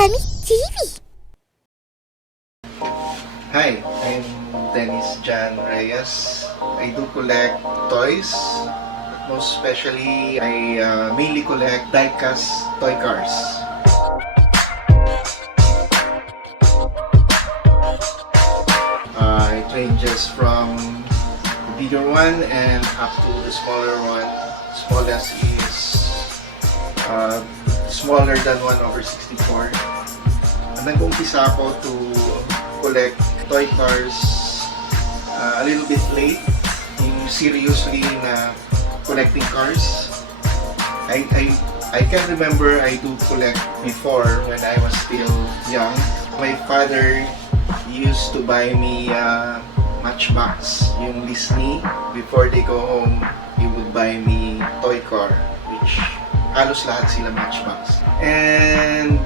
HKTV. Hi, I'm John Reyes. I do collect toys. Most especially, I mainly collect diecast toy cars. It ranges from the bigger one and up to the smaller one. Smallest is smaller than 1/64. Nag-umpisa ako to collect toy cars a little bit late, yung seriously na collecting cars. I can remember I do collect before when I was still young. My father used to buy me Matchbox, yung Disney. Before they go home, he would buy me toy car, which halos lahat sila Matchbox. And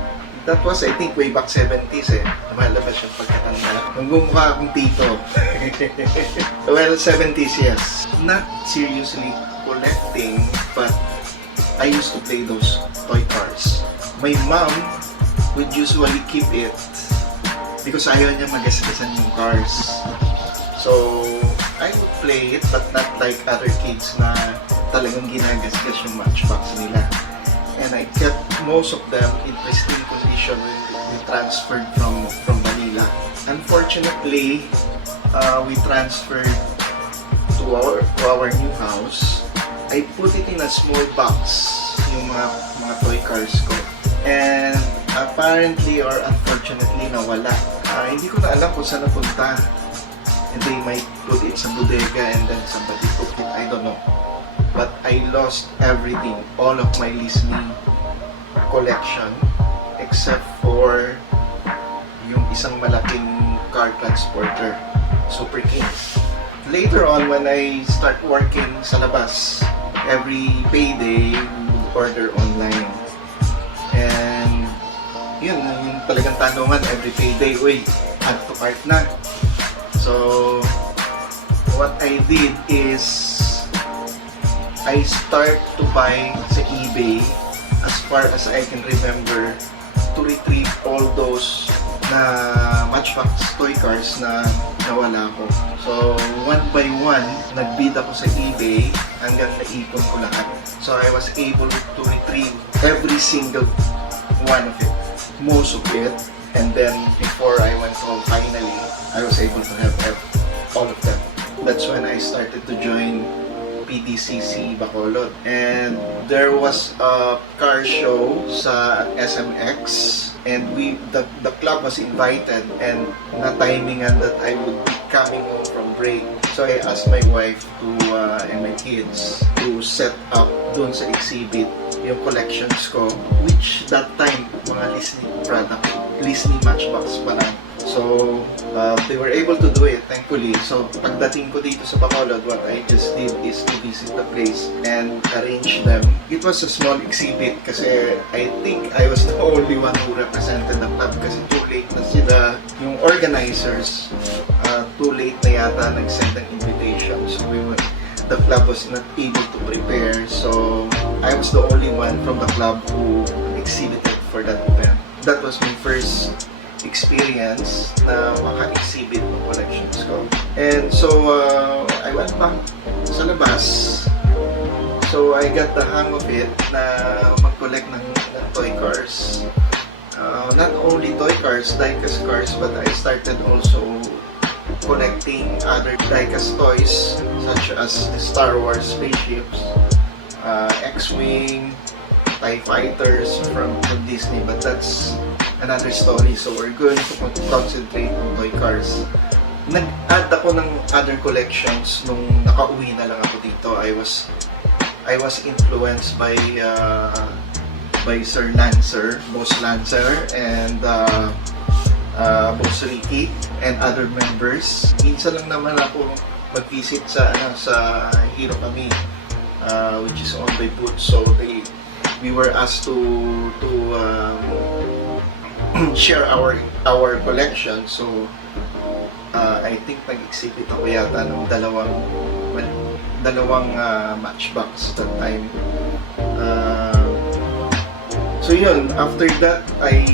that was, I think, way back 70s eh. Lumalabas yung pagkatanda. Nagmumukha akong tito. Well, 70s, yes. Not seriously collecting, but I used to play those toy cars. My mom would usually keep it because ayaw niya magasgasan yung cars. So, I would play it, but not like other kids na talagang ginagasgas yung Matchbox nila. And I kept most of them in pristine condition when we transferred from Manila. Unfortunately, we transferred to our new house. I put it in a small box, yung mga toy cars ko. And apparently or unfortunately nawala. Hindi ko na alam kung saan napunta. And they might put it sa bodega and then somebody took it. I don't know. But I lost everything, all of my listening collection, except for yung isang malaking car transporter, Super Kings. Later on, when I start working sa labas, every payday, we would order online. And yun, yung talagang tanungan, every payday, uy, add to cart na. So, what I did is, I start to buy sa eBay as far as I can remember to retrieve all those na Matchbox toy cars na nawala ko. So, one by one, nagbid ako sa eBay hanggang naipon ko lahat. So, I was able to retrieve every single one of it, most of it. And then, before I went home, finally, I was able to have all of them. That's when I started to join PDCC Bacolod, and there was a car show sa SMX, and the club was invited, and na timingan that I would be coming home from break. So I asked my wife and my kids to set up doon sa exhibit yung collections ko, which that time mga listening Matchbox pa lang. So, they were able to do it, thankfully. So, pagdating ko dito sa Bacolod, what I just did is to visit the place and arrange them. It was a small exhibit kasi I think I was the only one who represented the club kasi too late na sila. Yung organizers, too late na yata nag-send ng invitation. So, the club was not able to prepare. So, I was the only one from the club who exhibited for that event. That was my first experience na maka-exhibit ng collections ko. And so, I went back sa labas. So, I got the hang of it na mag-collect ng toy cars. Not only toy cars, diecast cars, but I started also collecting other diecast toys such as the Star Wars spaceships, X-Wing, TIE Fighters from Disney, but that's another story. So we're going to concentrate on toy cars. Nag-add ako ng other collections nung nakauwi na lang ako dito. I was influenced by Sir Lancer, Boss Lancer, and Boss Ricky and other members. Minsan lang naman ako mag-visit sa Hero Kami, which is owned by Boots. So we were asked to share our collection. So I think nag-exhibit ako yata ng dalawang Matchbox that time. So yun, after that I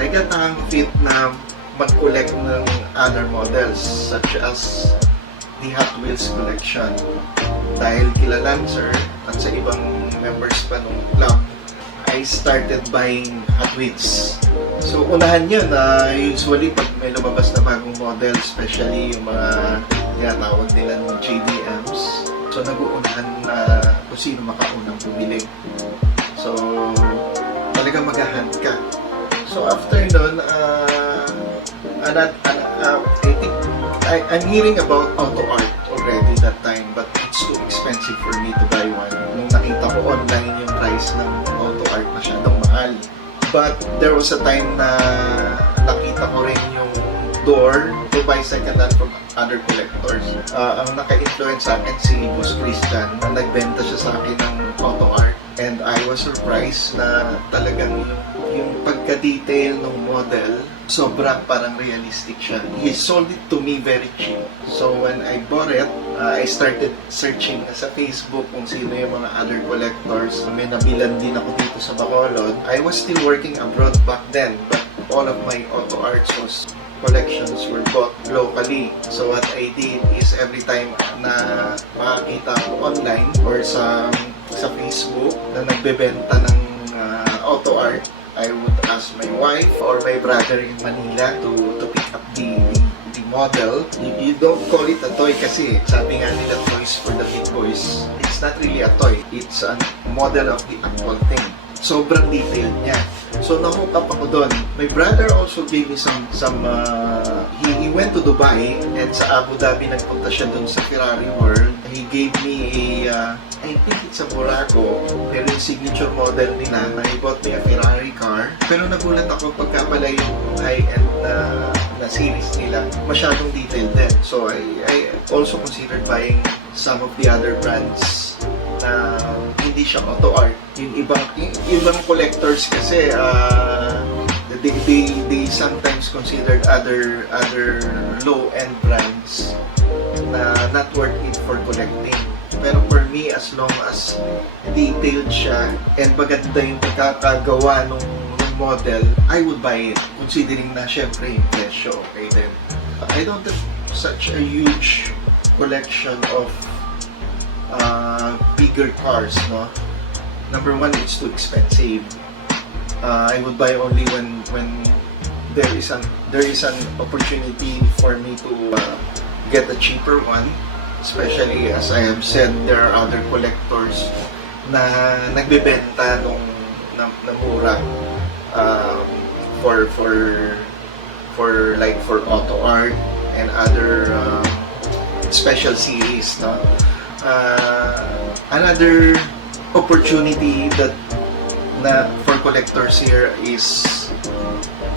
I got ang fit na mag-collect ng other models such as the Hot Wheels collection. Dahil kila Lancer at sa ibang members pa nung club, I started buying Hot Wheels. So unahan yun, usually pag may lumabas na bagong model, especially yung mga tinatawag nila ng JDMs, so nag-uunahan na kung sino makaunang bumili. So talaga mag-hunt ka. So after nun, I think I'm hearing about auto art already that time, but it's too expensive for me to buy one. Nung nakita ko online yung price ng auto art, masyadong mahal. But there was a time na nakita ko rin yung door to buy second hand from other collectors. Ang naka-influence sa akin si Boss Christian, na nagbenta siya sa akin ng auto art. And I was surprised na talagang yung pagka-detail ng model, sobrang parang realistic siya. He sold it to me very cheap. So when I bought it, I started searching sa Facebook kung sino yung mga other collectors. May nabilan din ako dito sa Bacolod. I was still working abroad back then, but all of my auto arts collections were bought locally. So what I did is every time na makakita ko online or sa Facebook na nagbebenta ng auto art, I would ask my wife or my brother in Manila to pick up the model. You don't call it a toy kasi sabi nga nila toys for the big boys. It's not really a toy. It's a model of the actual thing. Sobrang detailed niya. So nahook up ako doon. My brother also gave me he went to Dubai and sa Abu Dhabi nagpunta siya doon sa Ferrari World. He gave me I think it's a Burago, pero yung signature model nila, he bought me a Ferrari car. Pero nagulat ako pagka pala yung high-end na series nila, masyadong detailed din. So I also considered buying some of the other brands na hindi siya auto art. Yung ibang collectors kasi they sometimes considered other low-end brands na not worth it for collecting. Pero for me, as long as detailed siya and maganda yung pagkakagawa ng model, I would buy it, considering na syempre yung presyo. Okay, then I don't have such a huge collection of bigger cars, no? Number one, it's too expensive. I would buy only when there is an opportunity for me to get a cheaper one. Especially as I have said, there are other collectors na nagbebenta na mura for auto art and other special series, no? Another opportunity for collectors here is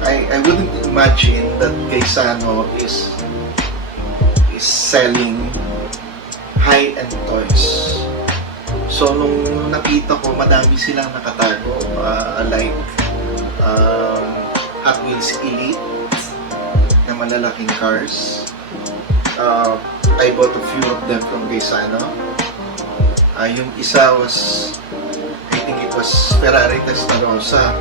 I wouldn't imagine that Gaisano is selling high-end toys. So nung nakita ko, madami silang nakatago, like Hot Wheels Elite na malalaking cars. I bought a few of them from Gaisano. Yung isa was, I think it was Ferrari Testarossa.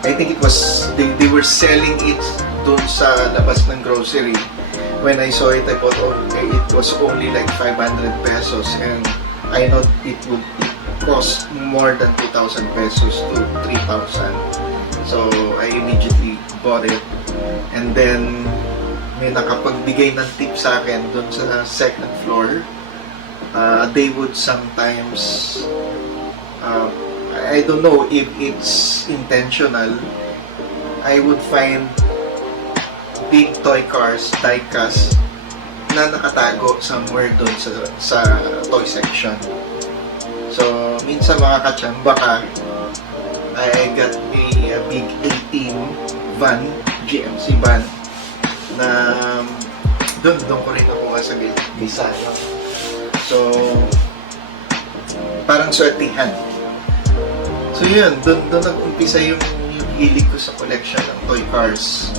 I think it was, they were selling it doon sa labas ng grocery. When I saw it, I bought it was only like 500 pesos, and I know it would cost more than 2,000 pesos to 3,000. So I immediately bought it, and then may nakapagbigay ng tip sa akin doon sa second floor. They would sometimes I don't know if it's intentional, I would find big toy cars, diecast, na nakatago somewhere doon sa toy section. So, minsan makakatsamba ka. I got a big 18 van, GMC van, na doon ko rin nakuha sa Gaisano. So, parang swertihan. So yun, doon nag-umpisa yung hilig ko sa collection ng toy cars.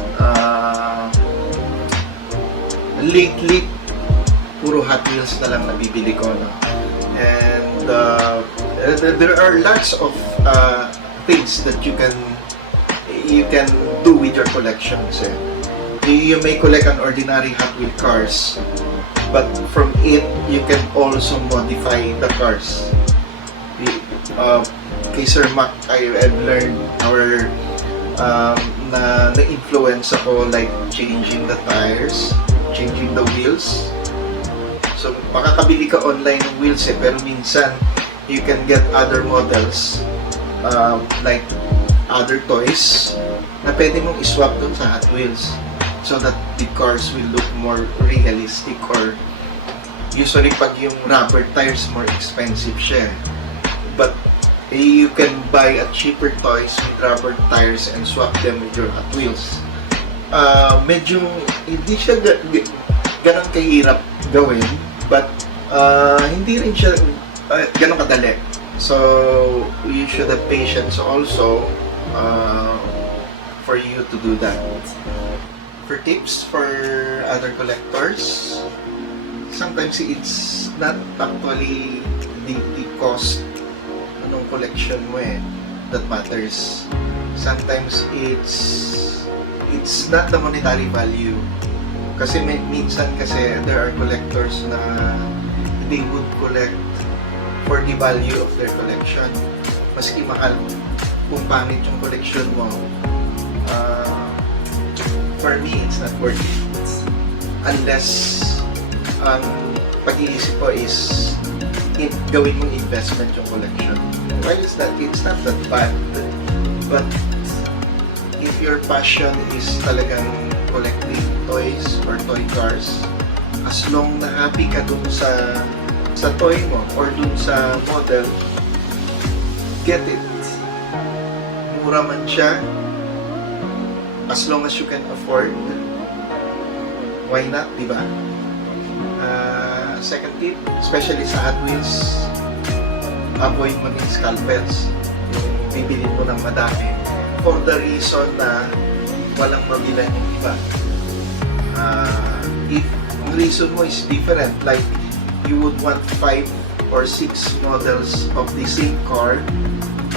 Lately, puro Hot Wheels na lang nabibili ko, no? And there are lots of things that you can do with your collections. You may collect an ordinary Hot Wheel cars, but from it you can also modify the cars. Kay Sir Mac, I've learned na-influence ako like changing the tires, changing the wheels. So makakabili ka online ng wheels pero minsan you can get other models like other toys na pwede mong iswap dun sa Hot Wheels so that the cars will look more realistic, or usually pag yung rubber tires more expensive siya, but you can buy a cheaper toys with rubber tires and swap them with your Hot Wheels. Medyo hindi siya ganun kahirap gawin, but hindi rin siya ganun kadali. So you should have patience also for you to do that. For tips for other collectors, sometimes it's not actually the cost ng collection mo that matters. Sometimes it's not the monetary value. Kasi minsan kasi there are collectors na they would collect for the value of their collection. Maski mahal kung pangit yung collection mo, for me it's not worth it unless ang pag-iisip ko is gawin mong investment yung collection. Why is that? It's not that bad, but if your passion is talagang collecting toys or toy cars, as long na happy ka dun sa toy mo or dun sa model, get it. Mura man siya, as long as you can afford, why not, di ba? Second tip, especially sa Hot Wheels, avoid maging scalpers. Yung bibili mo ng madami for the reason na walang mabilan yung iba. If ang reason mo is different, like you would want 5 or 6 models of the same car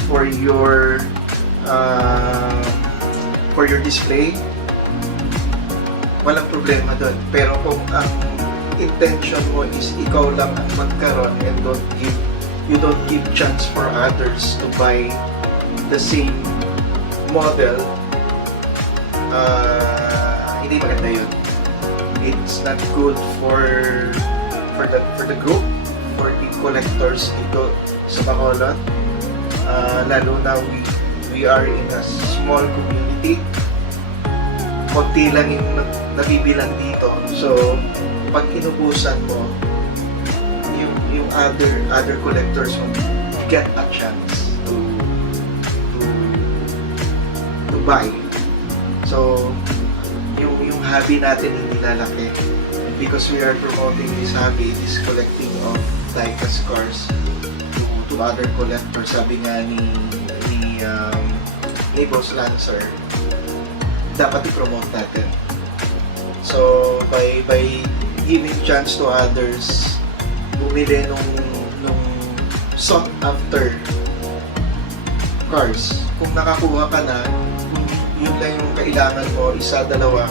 for your display, walang problema doon. Pero kung ang intention mo is ikaw lang ang magkaroon and you don't give chance for others to buy the same model, hindi maganda yun. It's not good for the group, for the collectors dito sa Bacolod. Lalo na we are in a small community. Konti lang yung nabibilang dito. So, pag inubusan mo, yung other collectors will get a chance to buy. So, yung hobby natin hindi lalaki. Because we are promoting this hobby, this collecting of Diecast cars to other collectors. Sabi nga ni Boss Lancer, dapat i-promote natin. So, by giving chance to others, bumili nung sought after cars. Kung nakakuha ka na, kung yun lang yung kailangan mo, isa, dalawa,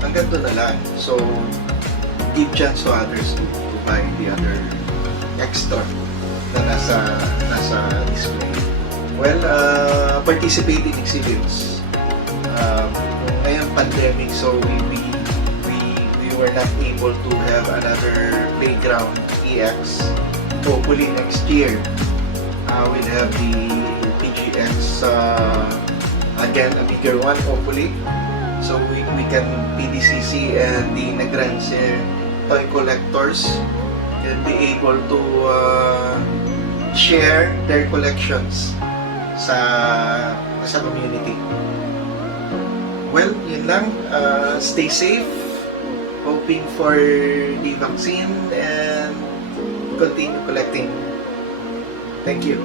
hanggang doon na lang. So, give chance to others to buy the other extra na nasa display. Well, participate in exhibits. Ngayon pandemic, so we were not able to have another playground EX. Hopefully next year we'll have the PGX again, a bigger one hopefully, so we can PDCC and the Negrense toy collectors can be able to share their collections sa community. Well, yun lang. Stay safe. Hoping for the vaccine and continue collecting. Thank you.